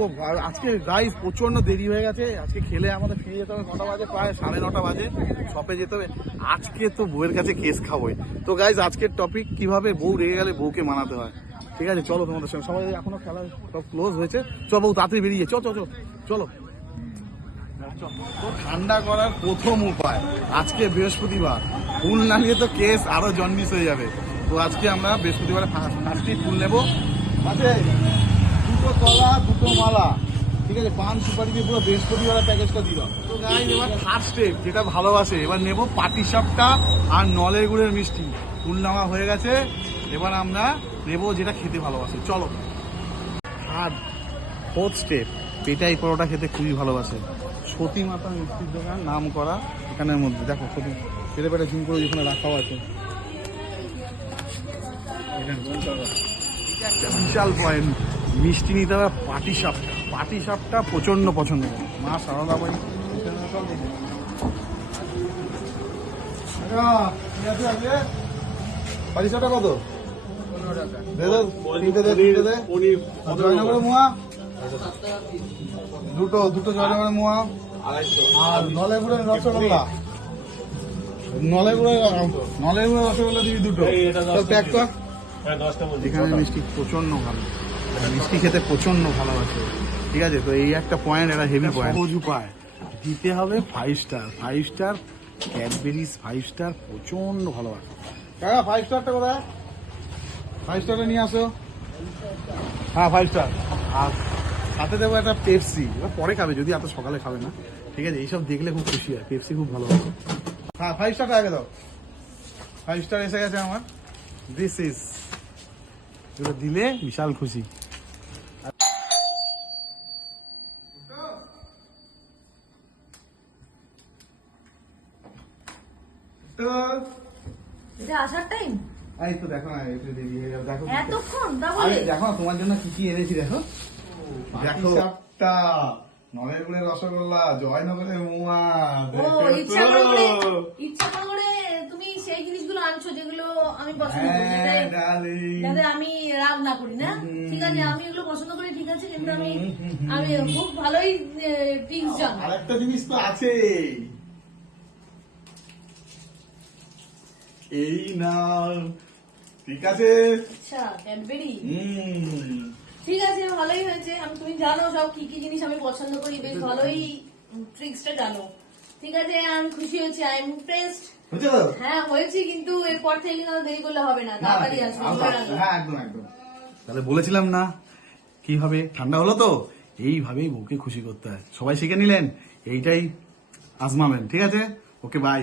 ও আজকে গাইস প্রচন্ড দেরি হয়ে গেছে। আজকে খেলে আমাদের ফিরে যেতে হবে, 9টা বাজে, প্রায় 9:30 বাজে শপে যেতে হবে। আজকে তো বউয়ের কাছে কেস খাবোই। তো গাইস আজকের টপিক কিভাবে বউ রেগে গেলে বউকে মানাতে হয়। ঠিক আছে, চলো তোমাদের সঙ্গে। সবাই এখনো খেলা সব ক্লোজ হয়েছে। চল বউ তাড়াতাড়ি বেরিয়ে চলো চলো চলো। তো ঠান্ডা করার প্রথম উপায়, আজকে বৃহস্পতিবার, ফুল না নিয়ে তো কেস আরো জন্ডিস হয়ে যাবে। তো আজকে আমরা বৃহস্পতিবারে ফার্স্টে ফুল নেবো। আছে 2টো কলা 2টো মালা, ঠিক আছে, পান সুপারি দিয়ে পুরো বৃহস্পতিবার প্যাকেজটা দিলাম। তো গাইস এবার ফার্স্ট স্টেপ যেটা ভালোবাসে, এবার নেবো পাটিসাপটা আর নলের গুড়ের মিষ্টি। ফুল নেওয়া হয়ে গেছে, এবার আমরা নেবো যেটা খেতে ভালোবাসে। চলো। আর 4th স্টেপ, পেটাই পরোটা খেতে খুবই ভালোবাসে। সতী মাতা মিষ্টির দোকান, নাম করা এখানের মধ্যে। দেখো সতী পেটে পেটে ঝুম করে যেখানে রাখাও আছে। একটা বিশাল পয়েন্ট, মিষ্টি নিতে হবে পাটিসাপটা। পাটিসাপটা প্রচন্ড পছন্দ করে মা সারদা বাড়ি। পাটিসাপটা কত? 15 টাকা। জয়নগরের মোয়া দুটো জয়নগরের মোয়া, আর নলেগুড়ের রসগোল্লা। নলেগুড়ের রসগোল্লা দিবি 2টো। প্যাক কর। এখানে মিষ্টি প্রচন্ড ভালো, মিষ্টি খেতে প্রচন্ড ভালোবাসে। ঠিক আছে, তো এই একটা পয়েন্ট, এটা হেভি পয়েন্ট। সহজ উপায়, দিতে হবে 5 স্টার। 5 স্টার ক্যাডবেরিজ, 5 স্টার প্রচন্ড ভালোবাসে। কাকা 5 স্টারটা কোথায়? 5 স্টারটা নিয়ে আসো। হ্যাঁ 5 স্টার। আর সাথে দেবো একটা পেপসি। এবার পরে খাবে, যদি এত সকালে খাবে না। ঠিক আছে, এইসব দেখলে খুব খুশি হয়, পেপসি খুব ভালোবাসে। হ্যাঁ 5 স্টারটা আগে দাও। 5 স্টার এসে গেছে আমার। দিস ইজ, এগুলো দিলে বিশাল খুশি। এটা আসার টাইম? এই তো দেখো না, একটু দেরি হয়ে গেল। দেখো এতক্ষণ? দেখো না তোমার জন্য কি কি এনেছি। দেখো দেখো, সাপটা, নলেগুড়ের রসগোল্লা, জয়নগরের মোয়া। ইচ্ছা করে তুমি সেই জিনিসগুলো আনছো যেগুলো আমি পছন্দ করি, যাতে আমি রাগ না করি। না ঠিক আছে, আমি এগুলো পছন্দ করি, ঠিক আছে, কিন্তু আমি খুব ভালোই ট্রিক্স জানি। আরেকটা জিনিস তো আছে, এই না, ঠিক আছে। আচ্ছা ক্যাডবেরি, ঠিক আছে, ভালোই হয়েছে। তুমি জানো সব কি কি জিনিস আমি পছন্দ করি, বেশ ভালোই ট্রিক্সটা জানো। ঠিক আছে, আমি খুশি হয়েছি, আই এম ইমপ্রেসড। হ্যাঁ হয়েছি, কিন্তু এরপর থেকে কিন্তু দেরি করলে হবে না, তাড়াতাড়ি আসবে। হ্যাঁ একদম একদম। তাহলে বলেছিলাম না কিভাবে ঠান্ডা হলো, তো এইভাবেই বউকে খুশি করতে হয়। সবাই শিখে নিলেন, এইটাই আজমাবেন। ঠিক আছে, ওকে বাই।